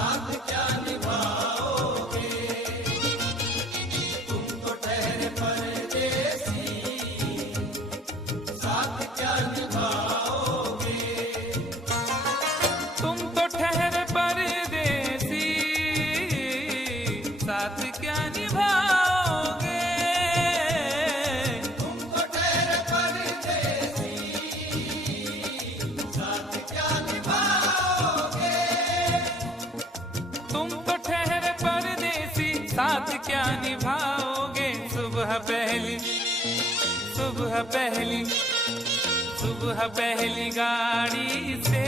साथ क्या निभाओगे, तुम तो ठहरे परदेसी, साथ क्या निभाओगे, तुम तो ठहरे परदेसी, साथ क्या निभाओगे, तुम तो ठहरे परदेसी, साथ क्या निभाओगे, तुम तो ठहरे परदेसी, साथ क्या निभाओगे। सुबह पहली सुबह पहली सुबह पहली गाड़ी से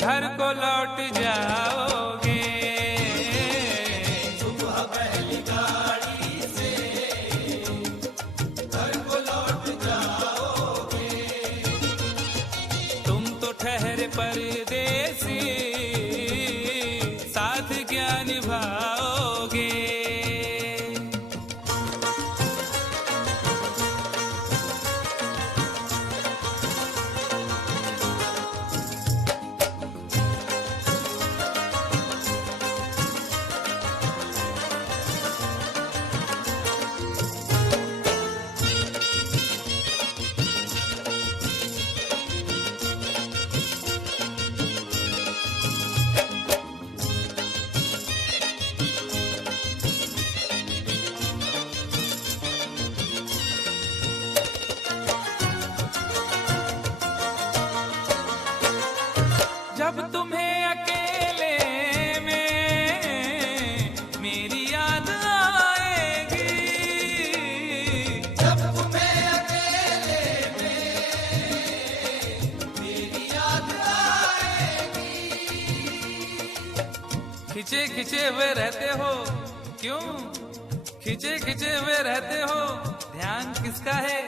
घर को लौट जाओगे, सुबह पहली गाड़ी से घर को लौट जाओगे, तुम तो ठहरे परदेसी, साथ क्या निभाओगे। जब तुम्हें अकेले में मेरी याद आएगी, जब तुम्हें अकेले में मेरी याद आएगी, खिंचे खिंचे हुए रहते हो क्यों, खिंचे खिंचे हुए रहते हो, ध्यान किसका है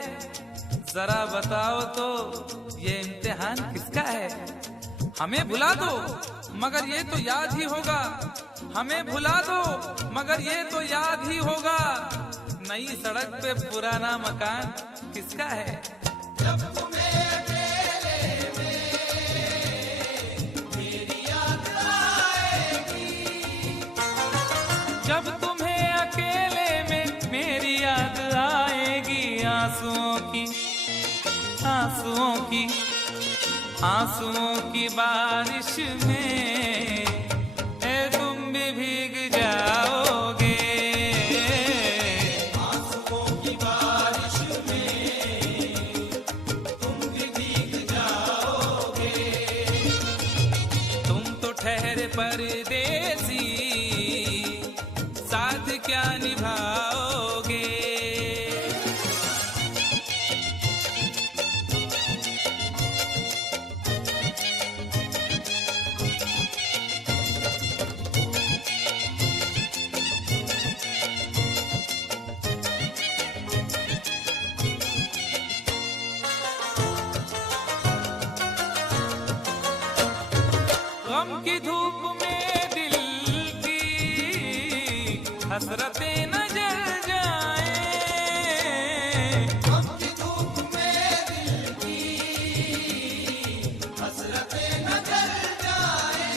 जरा बताओ तो, ये इम्तिहान किसका है। हमें भुला दो मगर ये तो याद ही होगा, हमें भुला दो मगर ये तो याद ही होगा, नई सड़क पे पुराना मकान किसका है। जब तुम्हें अकेले में मेरी याद आएगी, जब तुम्हें अकेले में मेरी याद आएगी, आंसुओं की आंसुओं की आंसुओं की बारिश में तुम भी भीग जाओगे, आंसुओं की बारिश में तुम भी भीग जाओगे, तुम तो ठहरे परदेसी, साथ क्या निभाओगे। गम की धूप में दिल की हसरतें न जल जाएं, गम की धूप में दिल की हसरतें न जल जाएं,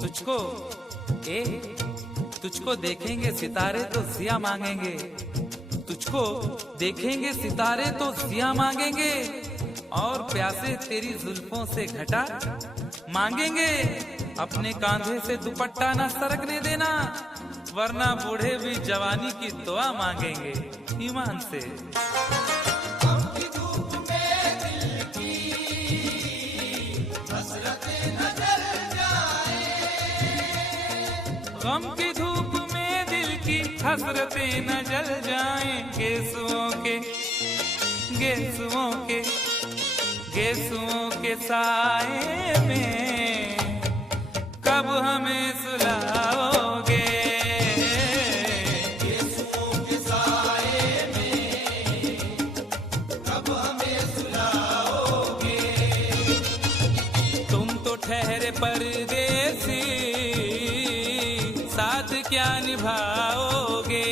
तुझको तुझको देखेंगे सितारे तो जिया मांगेंगे, तुझको देखेंगे सितारे तो जिया मांगेंगे, और प्यासे तेरी जुल्फों से घटा मांगेंगे, अपने कांधे से दुपट्टा न सरकने देना, वरना बूढ़े भी जवानी की दुआ मांगेंगे ईमान से। गम की धूप में दिल की हसरतें न जल जाएं, गम की धूप में दिल की हसरतें न जल जाएं, गेसुओं के गेसुओं के गेसुओं के साए में कब हमें सुलाओगे, गेसुओं के साए में कब हमें सुलाओगे, तुम तो ठहरे परदेसी, साथ क्या निभाओगे।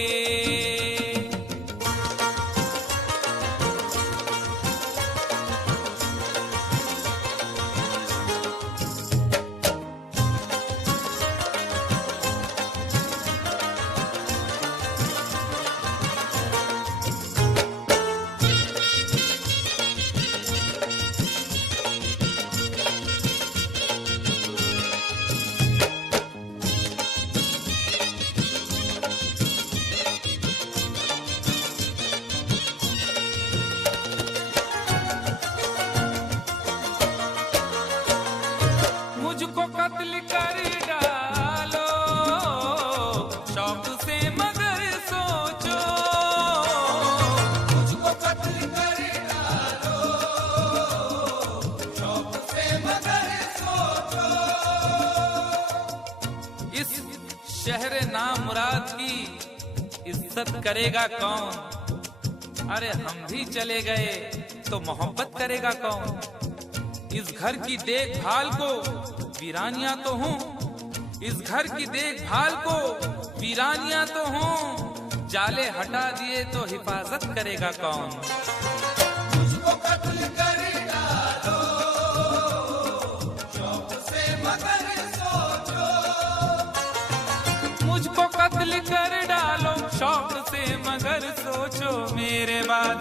नामुराद की इज्जत करेगा कौन? अरे हम भी चले गए तो मोहब्बत करेगा कौन? इस घर की देखभाल को वीरानियां तो हूँ, इस घर की देखभाल को वीरानियां तो हूँ, जाले हटा दिए तो हिफाजत करेगा कौन? मुझको कत्ल कर डालो शौक से मगर सोचो, मुझको कत्ल कर डालो शौक से मगर सोचो, मेरे बाद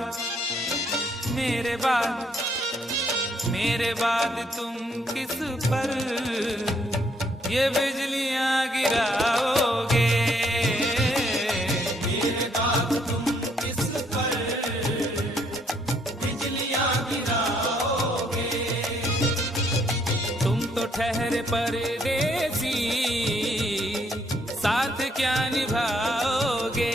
मेरे बाद मेरे बाद तुम किस पर ये बिजलियां गिराओगे? मेरे बाद तुम किस पर बिजलियां गिराओगे? तुम तो ठहरे परदेसी, साथ क्या निभाओगे?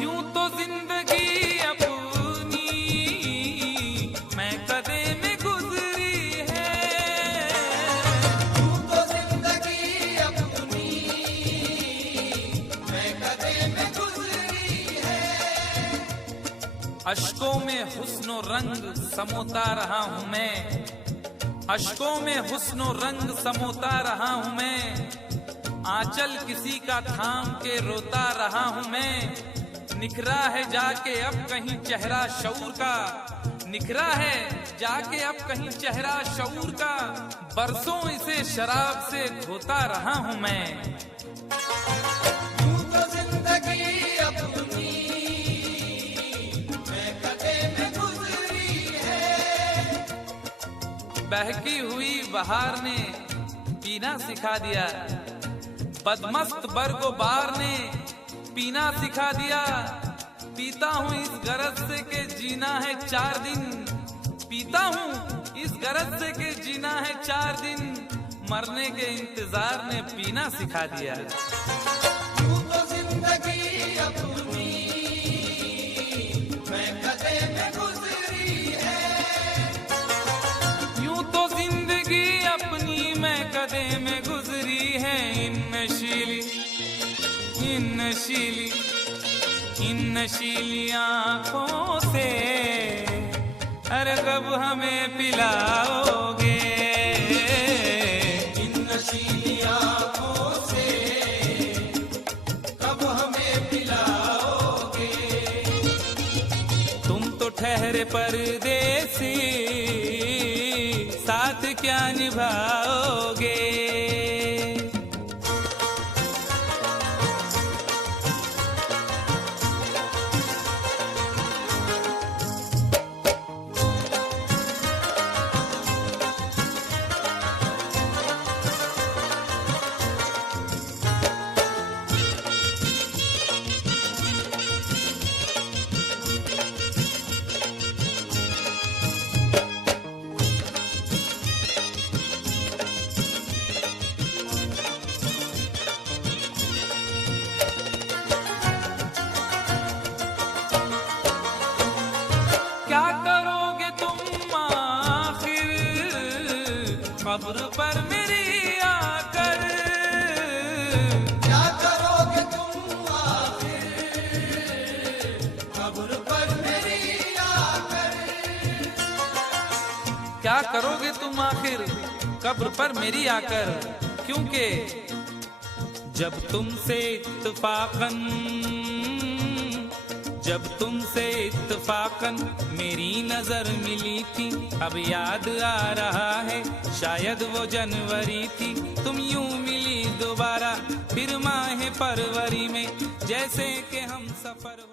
यूं तो जिंदगी अपनी मैं कदे में गुजरी है, तू तो जिंदगी अपनी मैं कदे में गुजरी है। अश्कों में हुस्नो रंग समोता रहा हूं मैं, अश्कों में हुस्नो रंग समोता रहा हूं मैं, आंचल किसी का थाम के रोता रहा हूं मैं। निखरा है जाके अब कहीं चेहरा शऊर का, निखरा है जाके अब कहीं चेहरा शऊर का, बरसों इसे शराब से धोता रहा हूं मैं। तू तो जिंदगी अपनी मैं कदे में गुजरी है। बहकी हुई बहार ने पीना सिखा दिया, बदमस्त बरगो बार ने पीना सिखा दिया। पीता हूँ इस गरज से के जीना है 4 दिन, पीता हूँ इस गरज से के जीना है 4 दिन, मरने के इंतजार ने पीना सिखा दिया। तू तो जिंदगी अपनी मैं कदे में गुजरी है। यूं तो जिंदगी अपनी मैं कदे में गुजरी है, इन नशीली आंखों से अरे कब हमें पिलाओगे? इन नशीली आंखों से कब हमें पिलाओगे? तुम तो ठहरे परदेसी, साथ क्या निभाओगे? क्या करोगे तुम आखिर कब्र पर मेरी आकर? क्या करोगे तुम आखिर कब्र पर मेरी आकर? क्या करोगे तुम आखिर कब्र पर मेरी आकर? क्योंकि जब तुमसे इत्तफाकन मेरी नजर मिली थी, अब याद आ रहा है शायद वो जनवरी थी। तुम यूं मिली दोबारा फिर माह फरवरी में, जैसे कि हम सफर हो।